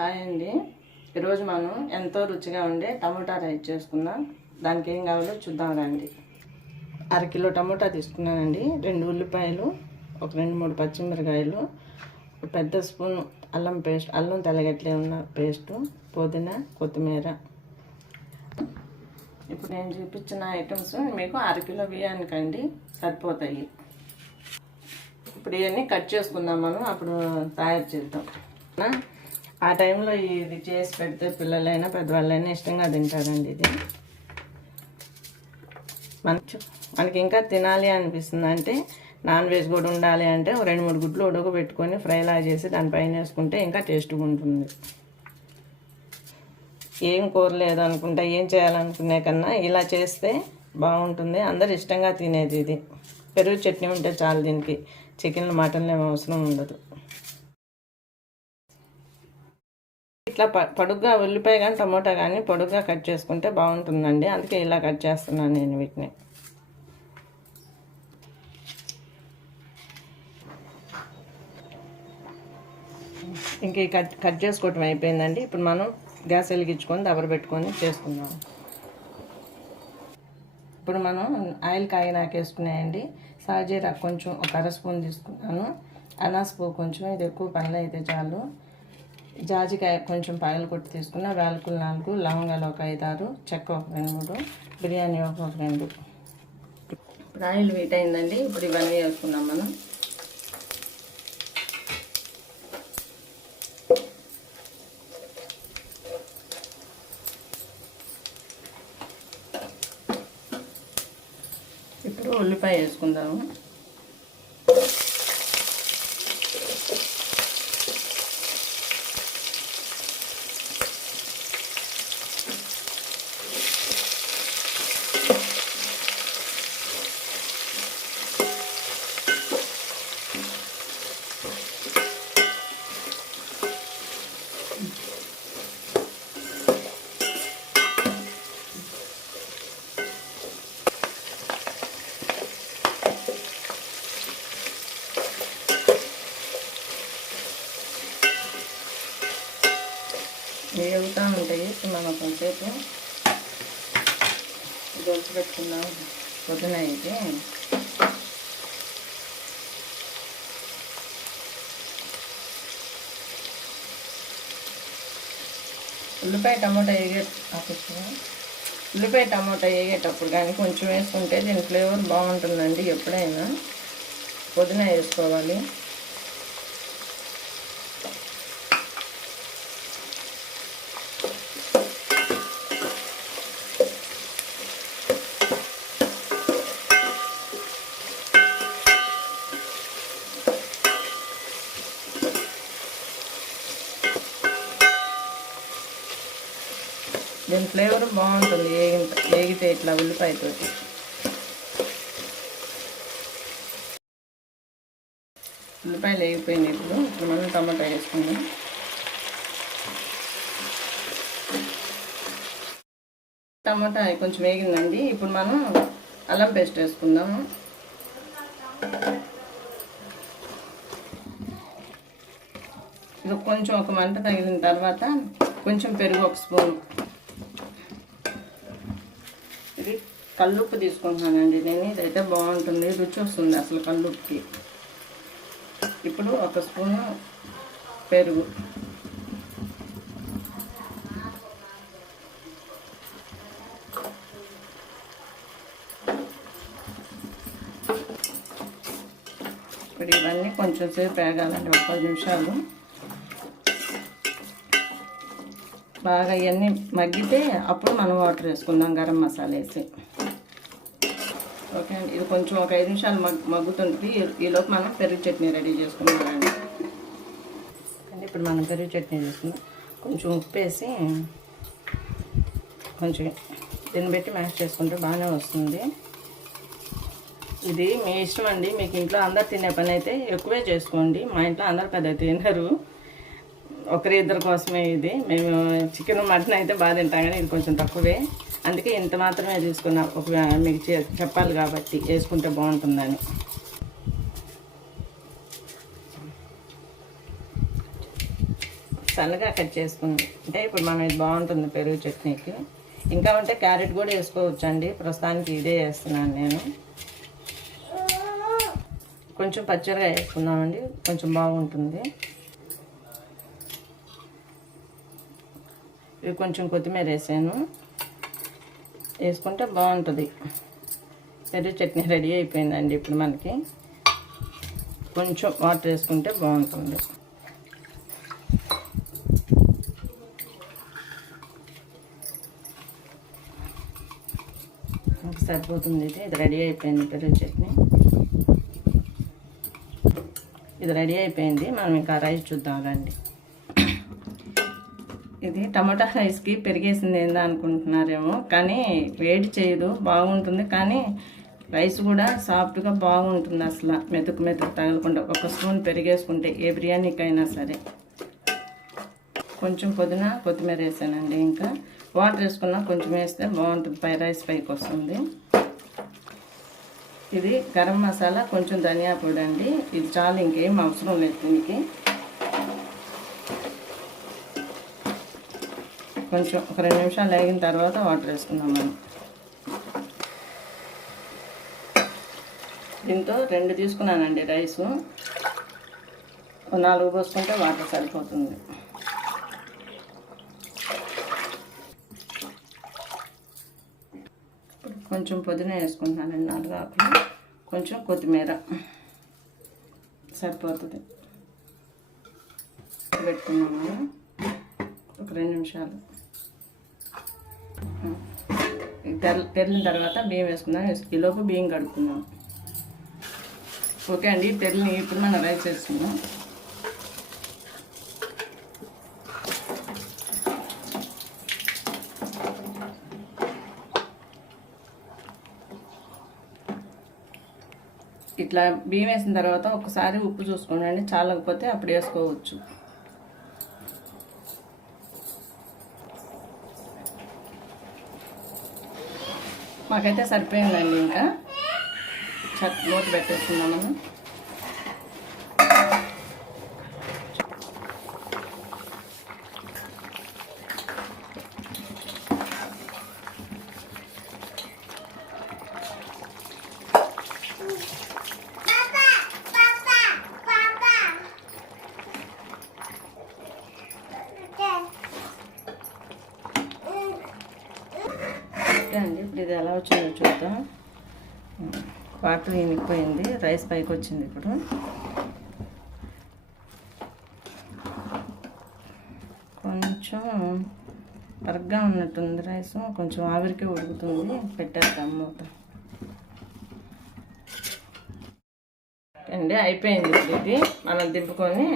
Hi అండి. ఈరోజు మనం ఎంతో రుచిగా ఉండే టమోటా రైస్ చేసుకుందాం. దానికి ఏం కావాలో చూద్దాం రండి. అరకిలో టమోటా తీసుకున్నానండి. రెండు ఉల్లిపాయలు ఒక రెండు మూడు పచ్చిమిరకాయలు పెద్ద స్పూన్ అల్లం పేస్ట్ అల్లం తెల్లగట్లే ఉన్న పేస్టు పుదీనా కొత్తిమీర. ఇప్పుడు నేను చూపించిన ఐటమ్స్ మీకు అరకిలో బియ్యానికండి సరిపోతాయి. ఇప్పుడు ఇవన్నీ కట్ చేసుకుందాం మనం. అప్పుడు తయారు చేద్దాం. ఆ టైంలో ఇది చేసి పెడితే పిల్లలైనా పెద్దవాళ్ళైనా ఇష్టంగా తింటారండి ఇది. మంచు మనకి ఇంకా తినాలి అనిపిస్తుంది అంటే నాన్ వెజ్ కూడా ఉండాలి అంటే రెండు మూడు గుడ్లు ఉడకబెట్టుకొని ఫ్రైలా చేసి దానిపైన వేసుకుంటే ఇంకా టేస్ట్గా ఉంటుంది ఏం కూర లేదు అనుకుంటా ఏం చేయాలనుకునే కన్నా ఇలా చేస్తే బాగుంటుంది. అందరు ఇష్టంగా తినేది ఇది. పెరుగు చట్నీ ఉంటే చాలు దీనికి. చికెన్ మటన్లు ఏం అవసరం ఉండదు. ఇట్లా పొడుగ్గా ఉల్లిపాయ కానీ టమోటా కానీ పొడుగ్గా కట్ చేసుకుంటే బాగుంటుందండి. అందుకే ఇలా కట్ చేస్తున్నాను నేను వీటిని. ఇంక కట్ కట్ చేసుకోవటం అయిపోయిందండి. ఇప్పుడు మనం గ్యాస్ వెలిగించుకొని దబర పెట్టుకొని చేసుకుందాం. ఇప్పుడు మనం ఆయిల్ కాగినాక వేసుకున్నాయండి. సాజీరా కొంచెం ఒక అర స్పూన్ తీసుకున్నాను. అనాస్ పువ్వు కొంచెం ఇది ఎక్కువ పనులు అయితే చాలు. జాజికాయ కొంచెం పాయలు కొట్టి తీసుకున్న వేలకులు నాలుగు లవంగాలు ఒక ఐదు ఆరు చెక్క ఒక రెండు మూడు బిర్యానీ ఒక ఒక రెండు. ఇప్పుడు ఆయిల్ వీట్ అయిందండి. ఇప్పుడు ఇవన్నీ వేసుకున్నాం మనం. ఇప్పుడు ఉల్లిపాయ వేసుకుందాము. వేగుతూ ఉంటాయి. ఇప్పుడు మనం కొంచెంసేపు పెట్టుకుందాం పొద్దున అయితే. ఉల్లిపాయ టమాటా వేగే ఉల్లిపాయ టమాటా వేగేటప్పుడు కానీ కొంచెం వేసుకుంటే దీని ఫ్లేవర్ బాగుంటుందండి ఎప్పుడైనా. పుదీనా వేసుకోవాలి. ఫ్లేవర్ బాగుంటుంది ఏగి ఏగితే ఇట్లా ఉల్లిపాయతో ఉల్లిపాయలు వేగిపోయినాయి ఇప్పుడు. ఇప్పుడు మనం టమాటా వేసుకుందాం. టమాటా కొంచెం వేగిందండి ఇప్పుడు మనం అల్లం పేస్ట్ వేసుకుందాము. ఇది కొంచెం ఒక మంట తగిలిన తర్వాత కొంచెం పెరుగు ఒక స్పూన్. ఇది కల్లుప్పు తీసుకుంటున్నానండి. నేను ఇదైతే బాగుంటుంది. రుచి వస్తుంది అసలు కల్లుప్పుకి ఇప్పుడు ఒక స్పూను పెరుగు. ఇప్పుడు ఇవన్నీ కొంచెం సేపు వేగాలండి. ఒక పది నిమిషాలు. బాగా ఇవన్నీ మగ్గితే అప్పుడు మనం వాటర్ వేసుకుందాం గరం మసాలా వేసి. ఓకే అండి. ఇది కొంచెం ఒక ఐదు నిమిషాలు మగ్ మగ్గుతుంది ఈలోపు మనం పెరుగు చట్నీ రెడీ చేసుకుందామండి అండి. ఇప్పుడు మనం పెరుగు చట్నీ చేసుకుందాం. కొంచెం ఉప్పు వేసి కొంచెం దీన్ని పెట్టి మ్యాష్ చేసుకుంటే బాగానే వస్తుంది. ఇది మీ ఇష్టం అండి. మీకు ఇంట్లో అందరు తినే పని అయితే ఎక్కువే చేసుకోండి. మా ఇంట్లో అందరు పెద్ద తినరు. ఒకరి ఇద్దరి కోసమే ఇది. మేము చికెన్ మటన్ అయితే బాగా తింటాం కానీ ఇది కొంచెం తక్కువే. అందుకే ఇంత మాత్రమే తీసుకున్నా. ఒక మీకు చెప్పాలి కాబట్టి వేసుకుంటే బాగుంటుందని. సన్నగా కట్ చేసుకుంది అంటే ఇప్పుడు మనం ఇది బాగుంటుంది పెరుగు చట్నీకి. ఇంకా ఉంటే క్యారెట్ కూడా వేసుకోవచ్చు అండి ప్రస్తుతానికి ఇదే వేస్తున్నాను నేను. కొంచెం పచ్చడిగా వేసుకుందామండి. కొంచెం బాగుంటుంది. ఇప్పుడు కొంచెం కొత్తిమీర వేసాను. వేసుకుంటే బాగుంటుంది. పెరుగు చట్నీ రెడీ అయిపోయిందండి ఇప్పుడు మనకి. కొంచెం వాటర్ వేసుకుంటే బాగుంటుంది. సరిపోతుంది ఇది. ఇది రెడీ అయిపోయింది పెరుగు చట్నీ. ఇది రెడీ అయిపోయింది. మనం ఇంకా రైస్ చూద్దాం రండి. ఇది టమాటా రైస్కి పెరిగేసింది ఏందా అనుకుంటున్నారేమో. కానీ వేడి చేయదు బాగుంటుంది. కానీ రైస్ కూడా సాఫ్ట్గా బాగుంటుంది అసలు. మెతుకు మెతుకు తగలకుండా ఒక స్పూన్ పెరిగేసుకుంటే ఏ బిర్యానీకైనా సరే. కొంచెం పుదీనా కొత్తిమీర వేసానండి ఇంకా. వాటర్ వేసుకున్నా కొంచెం వేస్తే బాగుంటుంది పై రైస్ పైకి వస్తుంది. ఇది గరం మసాలా కొంచెం ధనియా పొడి అండి. ఇది చాలు ఇంకేం అవసరం లేదు దీనికి. కొంచెం ఒక రెండు నిమిషాలు వేగిన తర్వాత వాటర్ వేసుకుందాం మనం. దీంతో రెండు తీసుకున్నానండి రైసు. నాలుగు పోసుకుంటే వాటర్ సరిపోతుంది. కొంచెం పుదీనా వేసుకుంటున్నానండి నాలుగు ఆకులు. కొంచెం కొత్తిమీర సరిపోతుంది. పెట్టుకున్నాము ఒక రెండు నిమిషాలు. తెర తెరిలిన తర్వాత బియ్యం వేసుకుందాం. ఈలోపు బియ్యం కడుక్కుందాం ఓకే అండి తెల్లని ఇప్పుడు మనం రైస్ వేసుకుందాం. ఇట్లా బియ్యం వేసిన తర్వాత ఒకసారి ఉప్పు చూసుకోండి. చాలకపోతే అప్పుడు వేసుకోవచ్చు. మాకైతే సరిపోయిందండి ఇంకా. నోట్ పెట్టేస్తున్నాము పెట్టేస్తున్నాం మనం ఓకే అండి ఇప్పుడు ఇది ఎలా వచ్చిందో చూద్దాం. వాటర్ ఇనికిపోయింది రైస్ పైకి వచ్చింది ఇప్పుడు. కొంచెం కరెక్ట్గా ఉన్నట్టుంది రైస్ కొంచెం ఆవిరికే ఉడుకుతుంది పెట్టేద్దాం మూత. అండి అయిపోయింది ఇప్పుడు ఇది. మనం దింపుకొని